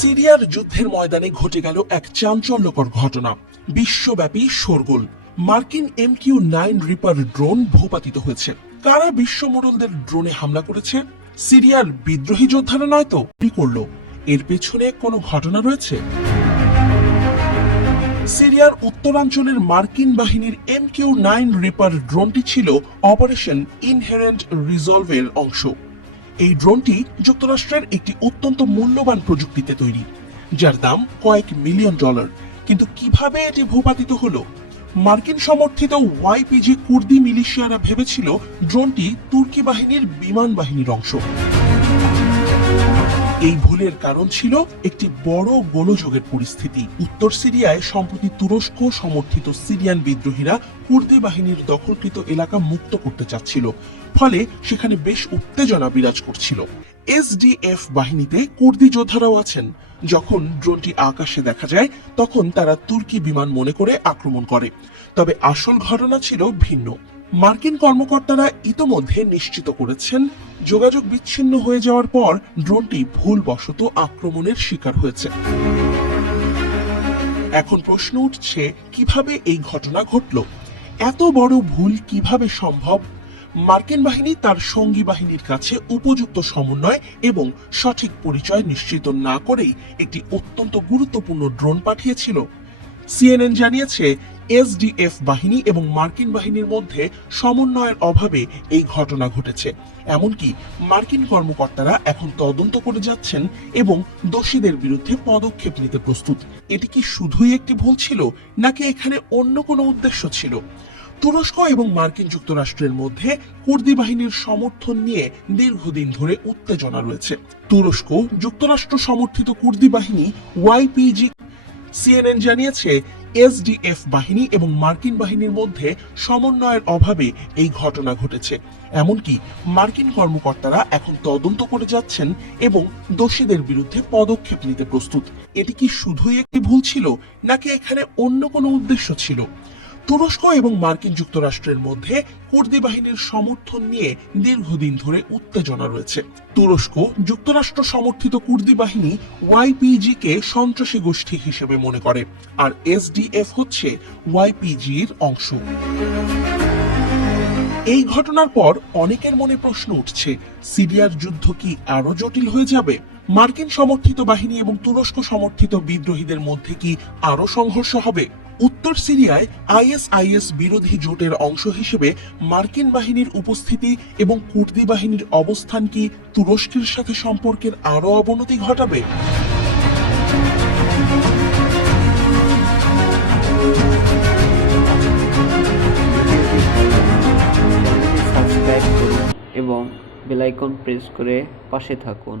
সিরিয়ার যুদ্ধের ময়দানে ঘটে গেল এক চাঞ্চল্যকর ঘটনা। বিশ্বব্যাপী শোরগোল। মার্কিন MQ-9 রিপার ড্রোন ভূপাতিত হয়েছে। কারা বিশ্ব মোড়লদের ড্রোনে হামলা করেছে? সিরিয়ার বিদ্রোহী যোদ্ধারা নয় তো? কি করলো? এর পেছনে কোনো ঘটনা রয়েছে? সিরিয়ার উত্তরাঞ্চলের মার্কিন বাহিনীর MQ-9 রিপার ড্রোনটি ছিল অপারেশন ইনহেরেন্ট রিজলভের অংশ। এই ড্রোনটি যুক্তরাষ্ট্রের একটি অত্যন্ত মূল্যবান প্রযুক্তিতে তৈরি, যার দাম কয়েক মিলিয়ন ডলার। কিন্তু কিভাবে এটি ভূপাতিত হলো? মার্কিন সমর্থিত YPG কুর্দি মিলিশিয়ারা ভেবেছিল ড্রোনটি তুর্কি বাহিনীর বিমান বাহিনীর অংশ। এই ভুলের কারণ ছিল একটি বড় গোলযোগের পরিস্থিতি। উত্তর সিরিয়ায় সম্প্রতি তুরস্ক সমর্থিত সিরিয়ান বিদ্রোহীরা কুর্দি বাহিনীর দখলকৃত এলাকা মুক্ত করতে চাচ্ছিল, ফলে সেখানে বেশ উত্তেজনা বিরাজ করছিল। SDF বাহিনীতে কুর্দি যোদ্ধারাও আছেন। যখন ড্রোনটি আকাশে দেখা যায়, তখন তারা তুর্কি বিমান মনে করে আক্রমণ করে। তবে আসল ঘটনা ছিল ভিন্ন। মার্কিন কর্মকর্তারা ইতোমধ্যে নিশ্চিত করেছেন, যোগাযোগ বিচ্ছিন্ন হয়ে যাওয়ার পর ড্রোনটি ভুলবশত আক্রমণের শিকার হয়েছে। এখন প্রশ্ন উঠছে, কিভাবে এই ঘটনা ঘটল? এত বড় ভুল কিভাবে সম্ভব? মার্কিন বাহিনী তার সঙ্গী বাহিনীর কাছে উপযুক্ত সমন্বয় এবং সঠিক পরিচয় নিশ্চিত না করেই একটি অত্যন্ত গুরুত্বপূর্ণ ড্রোন পাঠিয়েছিল। CNN জানিয়েছে, SDF বাহিনী এবং মার্কিন বাহিনীর মধ্যে সমন্বয়ের অভাবে এই ঘটনা ঘটেছে। এমনকি মার্কিন কর্মকর্তারা এখন তদন্ত করে যাচ্ছেন এবং দোষীদের বিরুদ্ধে পদক্ষেপ নিতে প্রস্তুত। এটি কি শুধুই একটি ভুল ছিল, নাকি এখানে অন্য কোনো উদ্দেশ্য ছিল? তুরস্ক এবং মার্কিন যুক্তরাষ্ট্রের মধ্যে কুর্দি বাহিনীর সমর্থন নিয়ে দীর্ঘদিন ধরে উত্তেজনা রয়েছে। তুরস্ক যুক্তরাষ্ট্র সমর্থিত কুর্দি বাহিনী YPG। CNN জানিয়েছে, SDF বাহিনী এবং মার্কিন বাহিনীর মধ্যে সমন্বয়ের অভাবে এই ঘটনা ঘটেছে। এমনকি মার্কিন কর্মকর্তারা এখন তদন্ত করে যাচ্ছেন এবং দোষীদের বিরুদ্ধে পদক্ষেপ নিতে প্রস্তুত। এটি কি শুধুই একটি ভুল ছিল, নাকি এখানে অন্য কোনো উদ্দেশ্য ছিল? তুরস্ক এবং মার্কিন যুক্তরাষ্ট্রের মধ্যে কুর্দি বাহিনীর সমর্থন নিয়ে দীর্ঘদিন ধরে উত্তেজনা রয়েছে। তুরস্ক যুক্তরাষ্ট্র সমর্থিত কুর্দি বাহিনী YPG কে সন্ত্রাসী গোষ্ঠী হিসেবে মনে করে, আর SDF হচ্ছে YPG-র অংশ। এই ঘটনার পর অনেকের মনে প্রশ্ন উঠছে, সিরিয়ার যুদ্ধ কি আরো জটিল হয়ে যাবে? মার্কিন সমর্থিত বাহিনী এবং তুরস্ক সমর্থিত বিদ্রোহীদের মধ্যে কি আরো সংঘর্ষ হবে? উত্তর সিরিয়ায় ISIS বিরোধী জোটের অংশ হিসেবে মার্কিন বাহিনীর উপস্থিতি এবং কুর্দি বাহিনীর অবস্থান কি তুরস্কের সাথে সম্পর্কের আরো অবনতি ঘটাবে? সাবস্ক্রাইব করুন এবং বেল আইকন প্রেস করে পাশে থাকুন।